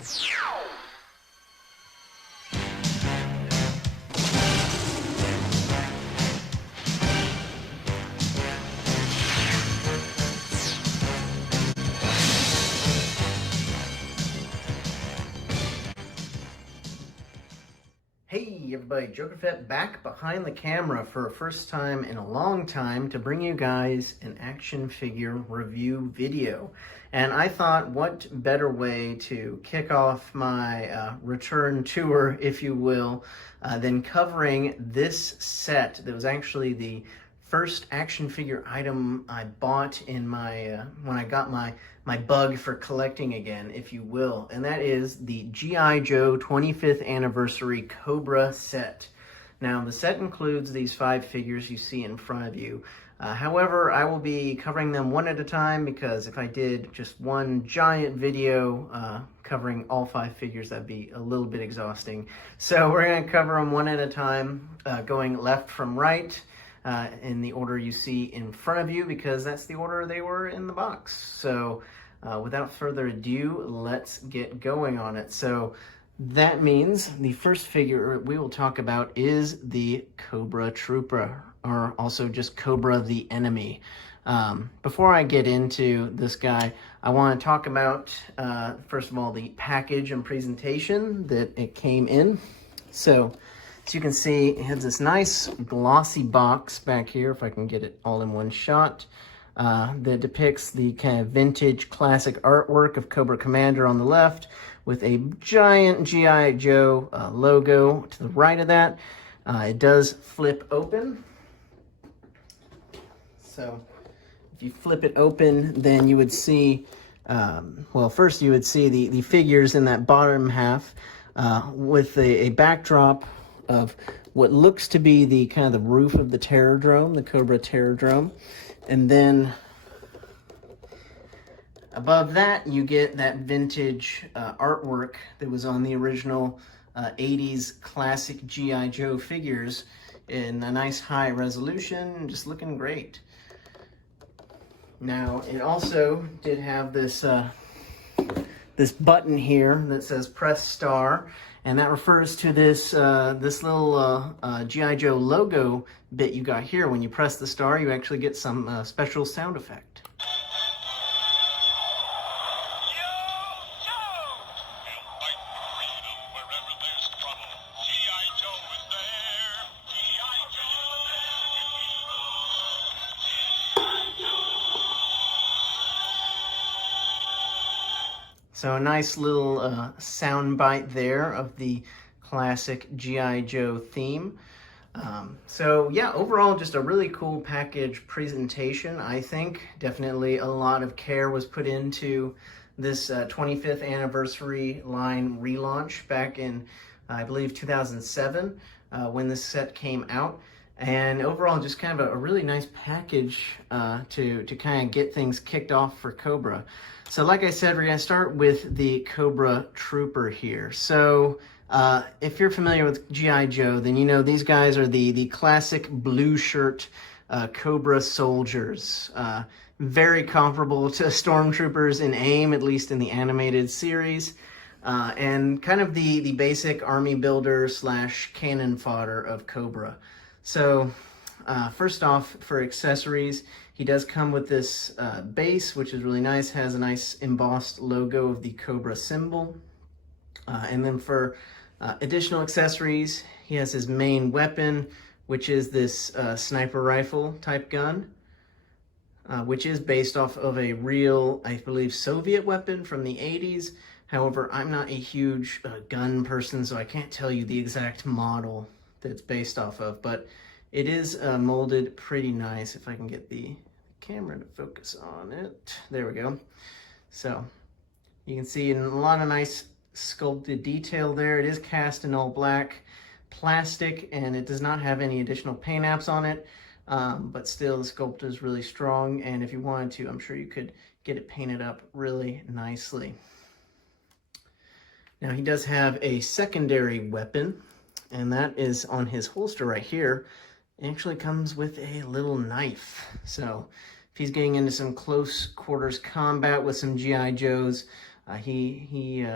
Hey everybody, JokerFett back behind the camera for a first time in a long time to bring you guys an action figure review video. And I thought, what better way to kick off my return tour, if you will, than covering this set that was actually the first action figure item I bought in my when I got my bug for collecting again, if you will, and that is the G.I. Joe 25th Anniversary Cobra set. Now, the set includes these 5 figures you see in front of you. However, I will be covering them one at a time because if I did just one giant video covering all 5 figures, that'd be a little bit exhausting. So we're going to cover them one at a time, going left from right, in the order you see in front of you, because that's the order they were in the box. So without further ado, let's get going on it. So that means the first figure we will talk about is the Cobra Trooper, or also just Cobra the Enemy. Before I get into this guy, I want to talk about, first of all, the package and presentation that it came in. So, as you can see, it has this nice glossy box back here, if I can get it all in one shot, that depicts the kind of vintage classic artwork of Cobra Commander on the left, with a giant G.I. Joe logo to the right of that. It does flip open. So if you flip it open, then you would see, well, first you would see the figures in that bottom half with a backdrop of what looks to be the kind of the roof of the Terrordrome, the Cobra Terrordrome. And then above that, you get that vintage artwork that was on the original 80s classic G.I. Joe figures in a nice high resolution, just looking great. Now, it also did have this this button here that says press star, and that refers to this this little G.I. Joe logo bit you got here. When you press the star, you actually get some special sound effect. So a nice little sound bite there of the classic G.I. Joe theme. So yeah, overall just a really cool package presentation, I think. Definitely a lot of care was put into this 25th anniversary line relaunch back in, I believe, 2007 when this set came out. And overall, just kind of a really nice package to kind of get things kicked off for Cobra. So like I said, we're going to start with the Cobra Trooper here. So if you're familiar with G.I. Joe, then you know these guys are the classic blue shirt Cobra soldiers. Very comparable to stormtroopers in aim, at least in the animated series. And kind of the basic army builder / cannon fodder of Cobra. So first off, for accessories, he does come with this base, which is really nice, has a nice embossed logo of the Cobra symbol. And then for additional accessories, he has his main weapon, which is this sniper rifle type gun, which is based off of a real, I believe, Soviet weapon from the 80s. However, I'm not a huge gun person, so I can't tell you the exact model that it's based off of, but it is molded pretty nice. If I can get the camera to focus on it. There we go. So you can see a lot of nice sculpted detail there. It is cast in all black plastic, and it does not have any additional paint apps on it, but still the sculpt is really strong, and if you wanted to, I'm sure you could get it painted up really nicely. Now he does have a secondary weapon, and that is on his holster right here. It actually comes with a little knife. So if he's getting into some close quarters combat with some G.I. Joes, he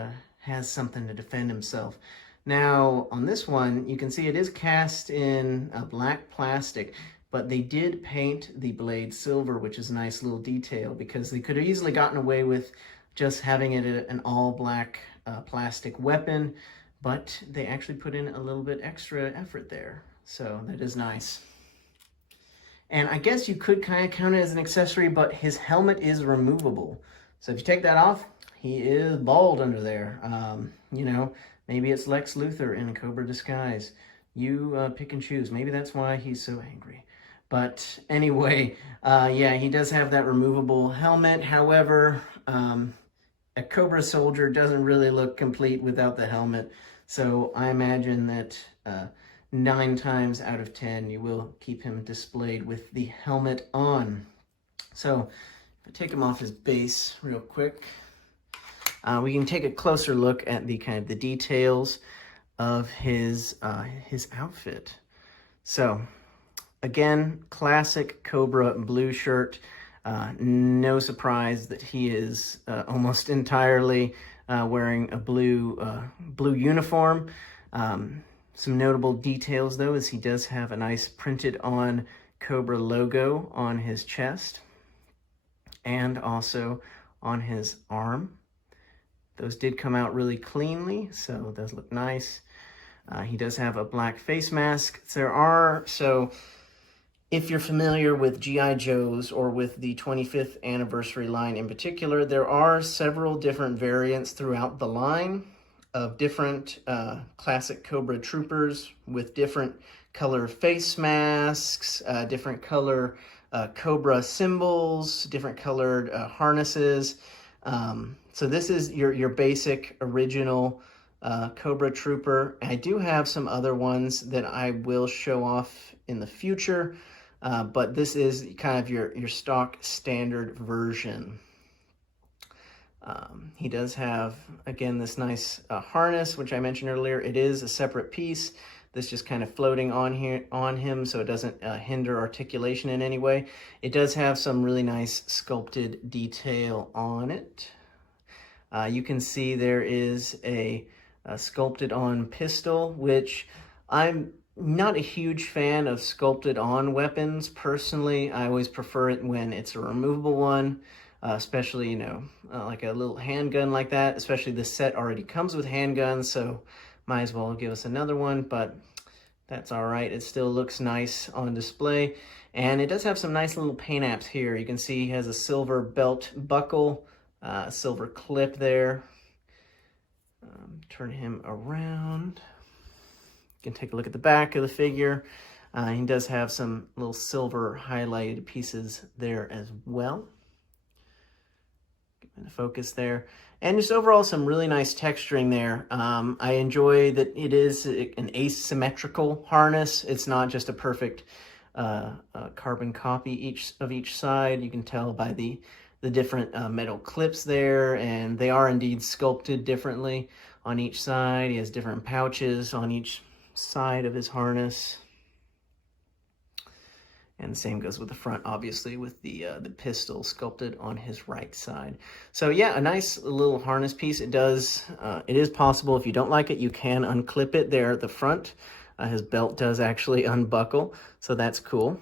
has something to defend himself. Now, on this one, you can see it is cast in black plastic, but they did paint the blade silver, which is a nice little detail, because they could have easily gotten away with just having it an all black plastic weapon, but they actually put in a little bit extra effort there. So that is nice. And I guess you could kind of count it as an accessory, but his helmet is removable. So if you take that off, he is bald under there. You know, maybe it's Lex Luthor in Cobra disguise. You pick and choose. Maybe that's why he's so angry. But anyway, yeah, he does have that removable helmet. However, a Cobra soldier doesn't really look complete without the helmet. So I imagine that 9 times out of 10, you will keep him displayed with the helmet on. So if I take him off his base real quick, we can take a closer look at the kind of the details of his outfit. So again, classic Cobra blue shirt. No surprise that he is almost entirely wearing a blue uniform. Some notable details, though, is he does have a nice printed on Cobra logo on his chest and also on his arm. Those did come out really cleanly, so it does look nice. He does have a black face mask. So if you're familiar with G.I. Joes or with the 25th anniversary line in particular, there are several different variants throughout the line of different classic Cobra Troopers with different color face masks, different color Cobra symbols, different colored harnesses. So this is your basic original Cobra Trooper. I do have some other ones that I will show off in the future, but this is kind of your stock standard version. He does have, again, this nice harness, which I mentioned earlier. It is a separate piece. This just kind of floating on him, so it doesn't hinder articulation in any way. It does have some really nice sculpted detail on it. You can see there is a sculpted on pistol, which I'm not a huge fan of sculpted on weapons. Personally, I always prefer it when it's a removable one. Especially, you know, like a little handgun like that. Especially the set already comes with handguns, so might as well give us another one, but that's all right. It still looks nice on display. And it does have some nice little paint apps here. You can see he has a silver belt buckle, silver clip there. Turn him around. You can take a look at the back of the figure. He does have some little silver highlighted pieces there as well. In the focus there, and just overall some really nice texturing there. I enjoy that it is an asymmetrical harness. It's not just a perfect carbon copy of each side. You can tell by the different metal clips there, and they are indeed sculpted differently on each side. He has different pouches on each side of his harness. And the same goes with the front, obviously, with the pistol sculpted on his right side. So yeah, a nice little harness piece. It is possible, if you don't like it, you can unclip it there at the front. His belt does actually unbuckle, so that's cool.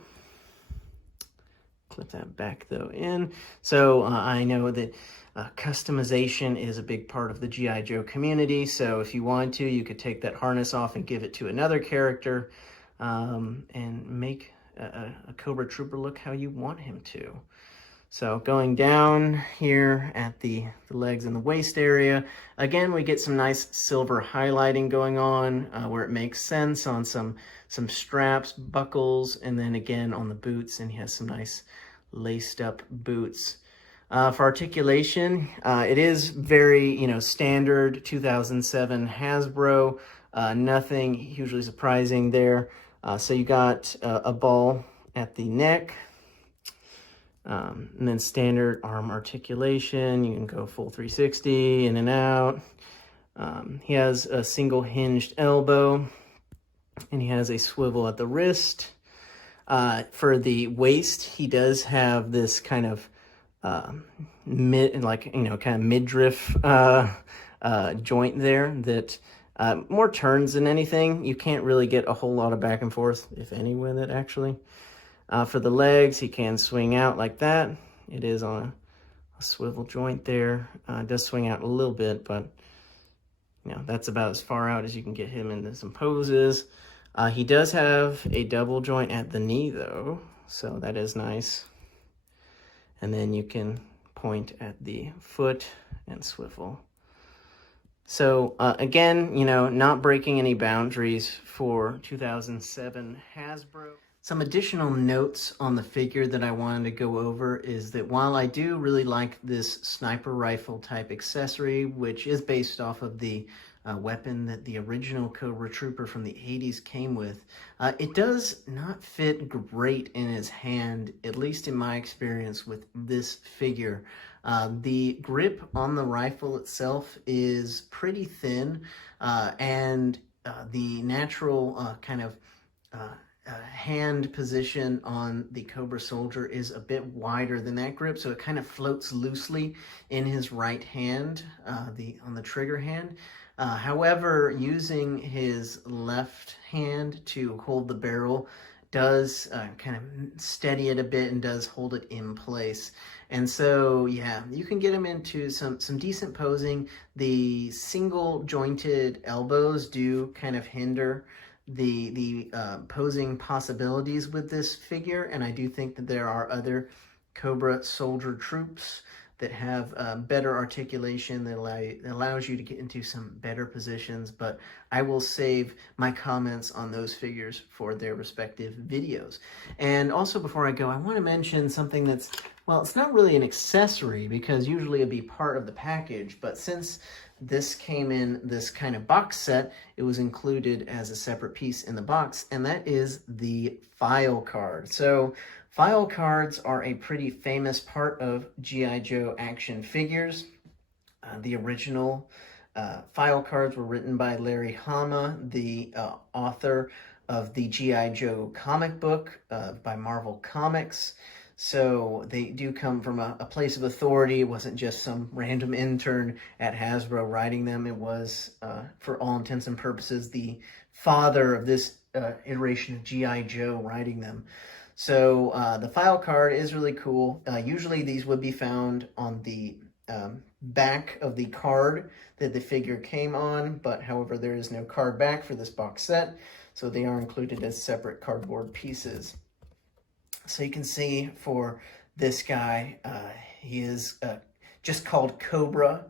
Clip that back though in. So I know that customization is a big part of the G.I. Joe community. So if you want to, you could take that harness off and give it to another character and make a Cobra Trooper look how you want him to. So going down here at the legs and the waist area, again, we get some nice silver highlighting going on where it makes sense on some straps, buckles, and then again on the boots, and he has some nice laced up boots. For articulation, it is very, standard 2007 Hasbro, nothing hugely surprising there. So you got a ball at the neck, and then standard arm articulation. You can go full 360, in and out. He has a single hinged elbow, and he has a swivel at the wrist. For the waist, he does have this kind of kind of midriff joint there that more turns than anything. You can't really get a whole lot of back and forth, if any, with it actually. For the legs, he can swing out like that. It is on a swivel joint there. It does swing out a little bit, but you know, that's about as far out as you can get him into some poses. He does have a double joint at the knee though, so that is nice. And then you can point at the foot and swivel. So again, you know, not breaking any boundaries for 2007 Hasbro. Some additional notes on the figure that I wanted to go over is that while I do really like this sniper rifle type accessory, which is based off of the weapon that the original Cobra Trooper from the 80s came with, it does not fit great in his hand, at least in my experience with this figure. The grip on the rifle itself is pretty thin, and the natural kind of hand position on the Cobra Soldier is a bit wider than that grip, so it kind of floats loosely in his right hand, on the trigger hand. However, using his left hand to hold the barrel does kind of steady it a bit and does hold it in place. And so, yeah, you can get him into some decent posing. The single jointed elbows do kind of hinder the posing possibilities with this figure, and I do think that there are other Cobra Soldier troops that have better articulation that allows you to get into some better positions, but I will save my comments on those figures for their respective videos. And also, before I go, I want to mention something that's, well, it's not really an accessory because usually it'd be part of the package, but since this came in this kind of box set, it was included as a separate piece in the box, and that is the file card. So file cards are a pretty famous part of G.I. Joe action figures. The original file cards were written by Larry Hama, the author of the G.I. Joe comic book by Marvel Comics. So they do come from a place of authority. It wasn't just some random intern at Hasbro writing them. It was, for all intents and purposes, the father of this iteration of G.I. Joe writing them. So the file card is really cool. Usually these would be found on the back of the card that the figure came on, but however, there is no card back for this box set, so they are included as separate cardboard pieces. So you can see for this guy, he is just called Cobra,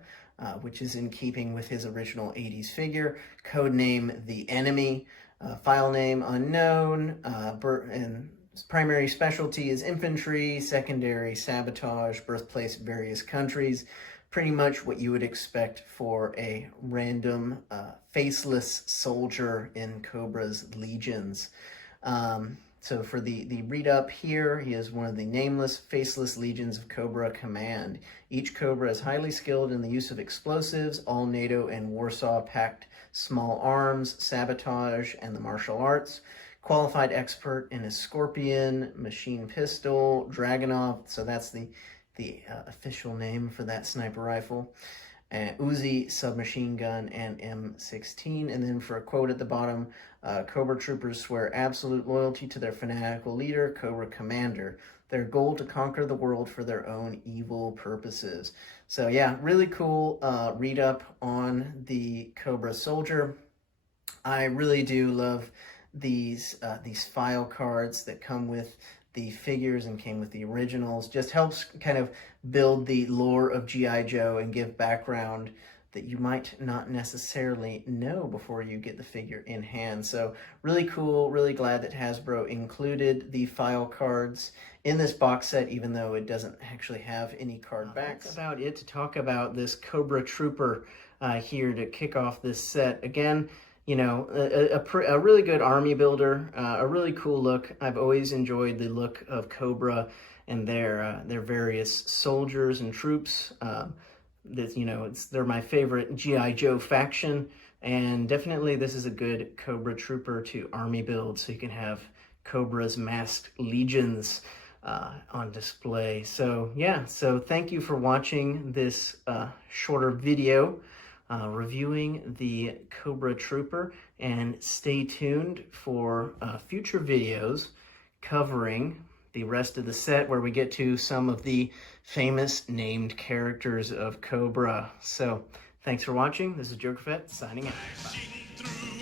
which is in keeping with his original 80s figure. Code name The Enemy, file name unknown, and his primary specialty is infantry, secondary sabotage, birthplace various countries. Pretty much what you would expect for a random faceless soldier in Cobra's legions. So for the read-up here, he is one of the nameless, faceless legions of Cobra Command. Each Cobra is highly skilled in the use of explosives, all NATO and Warsaw Pact small arms, sabotage, and the martial arts. Qualified expert in a Scorpion, machine pistol, Dragunov, so that's the official name for that sniper rifle. Uzi, submachine gun, and M16. And then for a quote at the bottom, Cobra Troopers swear absolute loyalty to their fanatical leader, Cobra Commander. Their goal to conquer the world for their own evil purposes. So yeah, really cool read up on the Cobra Soldier. I really do love these file cards that come with the figures and came with the originals. Just helps kind of build the lore of G.I. Joe and give background that you might not necessarily know before you get the figure in hand. So really cool, really glad that Hasbro included the file cards in this box set, even though it doesn't actually have any card backs. That's about it to talk about this Cobra Trooper here to kick off this set. Again, you know, a really good army builder, a really cool look. I've always enjoyed the look of Cobra and their various soldiers and troops. You know, they're my favorite G.I. Joe faction, and definitely this is a good Cobra Trooper to army build, so you can have Cobra's masked legions on display. So yeah, so thank you for watching this shorter video. reviewing the Cobra Trooper, and stay tuned for future videos covering the rest of the set where we get to some of the famous named characters of Cobra. So thanks for watching. This is Joker Fett signing out. Bye.